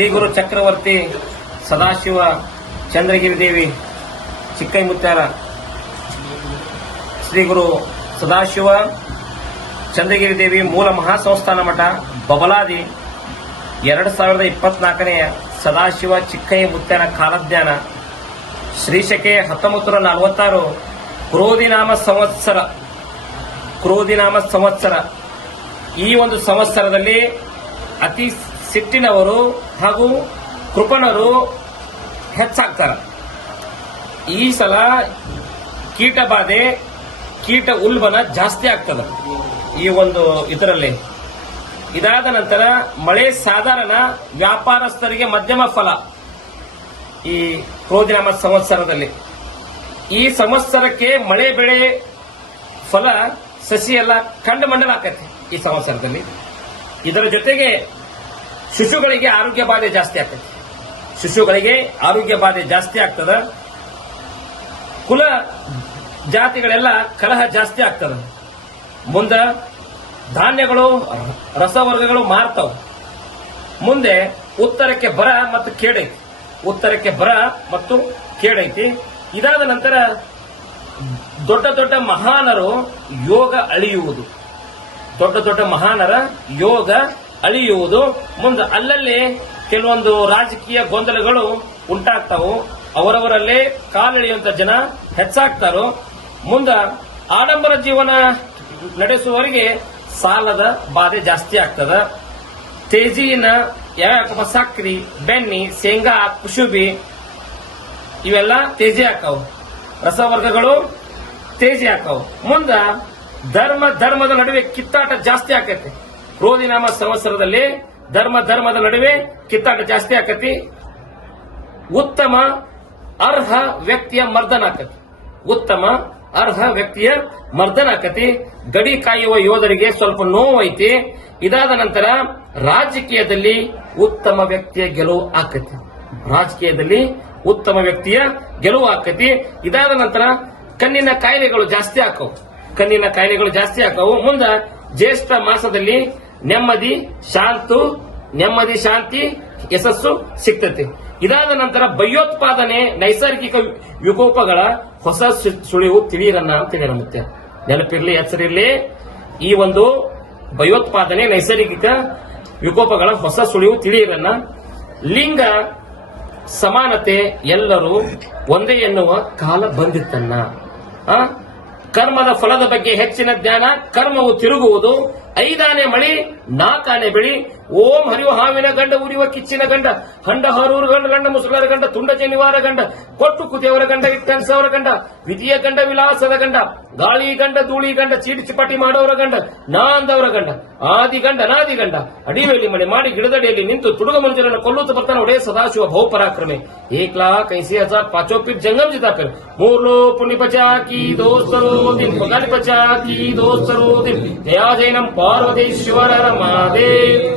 ಶ್ರೀ ಗುರು ಚಕ್ರವರ್ತಿ ಸದಾಶಿವ ಚಂದ್ರಗಿರಿ ದೇವಿ ಚಿಕ್ಕೈ ಮುತ್ಯಾರ ಶ್ರೀ ಗುರು ಸದಾಶಿವ ಚಂದ್ರಗಿರಿ ದೇವಿ ಮೂಲ ಮಹಾಸಂಸ್ಥಾನ ಮಠ ಬಬಲಾದಿ. ಎರಡು ಸಾವಿರದ ಇಪ್ಪತ್ನಾಲ್ಕನೆಯ ಸದಾಶಿವ ಚಿಕ್ಕೈ ಮುತ್ಯಾನ ಕಾಲಜ್ಞಾನ. ಶ್ರೀಶಕೆ ಹತ್ತೊಂಬತ್ತು ನೂರ ನಲವತ್ತಾರು ಕ್ರೋಧಿನಾಮ ಸಂವತ್ಸರ. ಕ್ರೋಧಿನಾಮ ಸಂವತ್ಸರ. ಈ ಒಂದು ಸಂವತ್ಸರದಲ್ಲಿ ಅತಿ ಸಿಟ್ಟಿನವರು ಹಾಗೂ ಕೃಪಣರು ಹೆಚ್ಚಾಗ್ತಾರೆ. ಈ ಸಲ ಕೀಟ ಬಾಧೆ, ಕೀಟ ಉಲ್ಬಣ ಜಾಸ್ತಿ ಆಗ್ತದೆ ಈ ಒಂದು ಇದರಲ್ಲಿ. ಇದಾದ ನಂತರ ಮಳೆ ಸಾಧಾರಣ ವ್ಯಾಪಾರಸ್ಥರಿಗೆ ಮಧ್ಯಮ ಫಲ ಈ ಕ್ರೋಧಿನಾಮ ಸಂವತ್ಸರದಲ್ಲಿ. ಈ ಸಂವತ್ಸರಕ್ಕೆ ಮಳೆ ಬೆಳೆ ಫಲ ಸಸಿ ಎಲ್ಲ ಕಂಡು ಮಂಡಲ ಆಕತಿ ಈ ಸಂವತ್ಸರದಲ್ಲಿ. ಇದರ ಜೊತೆಗೆ ಶಿಶುಗಳಿಗೆ ಆರೋಗ್ಯ ಬಾಧೆ ಜಾಸ್ತಿ ಆಗ್ತದೆ. ಶಿಶುಗಳಿಗೆ ಆರೋಗ್ಯ ಬಾಧೆ ಜಾಸ್ತಿ ಆಗ್ತದ. ಕುಲ ಜಾತಿಗಳೆಲ್ಲ ಕಲಹ ಜಾಸ್ತಿ ಆಗ್ತದ. ಮುಂದ ಧಾನ್ಯಗಳು, ರಸವರ್ಗಗಳು ಮಾರ್ತಾವ. ಮುಂದೆ ಉತ್ತರಕ್ಕೆ ಬರ ಮತ್ತು ಕೇಡೈತಿ. ಉತ್ತರಕ್ಕೆ ಬರ ಮತ್ತು ಕೇಡೈತಿ. ಇದಾದ ನಂತರ ದೊಡ್ಡ ದೊಡ್ಡ ಮಹಾನರು ಯೋಗ ಅಳಿಯುವುದು. ದೊಡ್ಡ ದೊಡ್ಡ ಮಹಾನರ ಯೋಗ ಅಳಿಯುವುದು. ಮುಂದೆ ಅಲ್ಲಲ್ಲಿ ಕೆಲವೊಂದು ರಾಜಕೀಯ ಗೊಂದಲಗಳು ಉಂಟಾಗ್ತಾವು. ಅವರವರಲ್ಲೇ ಕಾಲೆಳೆಯುವಂತ ಜನ ಹೆಚ್ಚಾಗ್ತಾರೋ. ಮುಂದ ಆಡಂಬರ ಜೀವನ ನಡೆಸುವವರಿಗೆ ಸಾಲದ ಬಾಧೆ ಜಾಸ್ತಿ ಆಗ್ತದ. ತೇಜಿನ ಯಾವ ಸಕ್ರಿ, ಬೆನ್ನಿ, ಶೇಂಗಾ, ಕುಶುಬಿ ಇವೆಲ್ಲ ತೇಜಿ ಹಾಕಾವು. ರಸವರ್ಗಗಳು ತೇಜಿ ಹಾಕಾವು. ಮುಂದ ಧರ್ಮ, ಧರ್ಮದ ನಡುವೆ ಕಿತ್ತಾಟ ಜಾಸ್ತಿ ಆಕತಿ. ಕ್ರೋಧಿನಾಮ ಸಂವತ್ಸರದಲ್ಲಿ ಧರ್ಮ ಧರ್ಮದ ನಡುವೆ ಕಿತ್ತಾಟ ಜಾಸ್ತಿ ಆಕತಿ. ಉತ್ತಮ ಅರ್ಹ ವ್ಯಕ್ತಿಯ ಮರ್ದನ ಆಕತಿ. ಉತ್ತಮ ಅರ್ಹ ವ್ಯಕ್ತಿಯ ಮರ್ದನ ಆಕತಿ. ಗಡಿ ಕಾಯುವ ಯೋಧರಿಗೆ ಸ್ವಲ್ಪ ನೋವೈತಿ. ಇದಾದ ನಂತರ ರಾಜಕೀಯದಲ್ಲಿ ಉತ್ತಮ ವ್ಯಕ್ತಿಯ ಗೆಲುವು ಆಕತಿ. ರಾಜಕೀಯದಲ್ಲಿ ಉತ್ತಮ ವ್ಯಕ್ತಿಯ ಗೆಲುವು ಆಕತಿ. ಇದಾದ ನಂತರ ಕಣ್ಣಿನ ಕಾಯಿಲೆಗಳು ಜಾಸ್ತಿ ಆಕವು. ಕಣ್ಣಿನ ಕಾಯಿಲೆಗಳು ಜಾಸ್ತಿ ಆಕವು. ಮುಂದ ಜ್ಯೇಷ್ಠ ಮಾಸದಲ್ಲಿ ನೆಮ್ಮದಿ, ಶಾಂತು, ನೆಮ್ಮದಿ, ಶಾಂತಿ, ಯಶಸ್ಸು ಸಿಗ್ತತಿ ಇದಾದ ನಂತರ ಭಯೋತ್ಪಾದನೆ, ನೈಸರ್ಗಿಕ ವಿಕೋಪಗಳ ಹೊಸ ಸುಳಿವು ತಿಳಿಯರನ್ನ ಅಂತ ಹೇಳುತ್ತೆ ನೆನಪಿರಲಿ ಹೆಸರಿರ್ಲಿ ಈ ಒಂದು ಭಯೋತ್ಪಾದನೆ, ನೈಸರ್ಗಿಕ ವಿಕೋಪಗಳ ಹೊಸ ಸುಳಿವು ತಿಳಿಯರನ್ನ ಲಿಂಗ ಸಮಾನತೆ ಎಲ್ಲರೂ ಒಂದೇ ಎನ್ನುವ ಕಾಲ ಬಂದಿತ್ತನ್ನ? ಕರ್ಮದ ಫಲದ ಬಗ್ಗೆ ಹೆಚ್ಚಿನ ಜ್ಞಾನ, ಕರ್ಮವು ತಿರುಗುವುದು ಐದಾನೆ ಮಳಿ ನಾಕಾನೆ ಬೆಳಿ. ಓಂ ಹರಿವು ಹಾವಿನ ಗಂಡ ಉರಿಯುವ ಕಿಚ್ಚಿನ ಗಂಡ, ಹಂಡ ಹರೂರು ಗಂಡ ಗಂಡ ಮುಸುಳರ ಗಂಡ ತುಂಡ ಜನಿವಾರ ಗಂಡ, ಕೊಟ್ಟು ಕುತಿಯವರ ಗಂಡ, ಇಟ್ಟನ್ಸವರ ಗಂಡ, ವಿಧಿಯ ಗಂಡ, ವಿಲಾಸದ ಗಂಡ, ಗಾಳಿ ಗಂಡ, ಧೂಳಿ ಗಂಡ, ಚೀಟಿ ಚಿಪಾಟಿ ಮಾಡೋರ ಗಂಡ, ನಾಂದವರ ಗಂಡ, ಆದಿ ಗಂಡ, ನಾದಿ ಗಂಡ ಅಡಿವೆಯಲ್ಲಿ ಮನೆ ಮಾಡಿ ಗಿಡದಡಿಯಲ್ಲಿ ನಿಂತು ತುಡುಗ ಮಂಜರನ್ನು ಕೊಲ್ಲುತ್ತ ಬರ್ತಾನ ಒಡೆಯ ಸದಾಶಿವ ಬಹು ಪರಾಕ್ರಮೆ. ಏಕ್ ಲಾಖ್ ಐಸಿ ಹಜಾರ್ ಪಾಚೋಪಿ ಜಂಗಮ್ ಜಿತಾಕರ್ ಮೂರ್ಲೋ ಪುಣ್ಯ ಪಚಾಕಿ ದೋಸ್ತರೋ ದಿನ್ ಪಚಾಕಿ ದೋಸ್ತರೋ ದಿನ್. ದಯಾಜೈನಂ ಪಾ મારુતિ ઈશ્વર મહાદેવ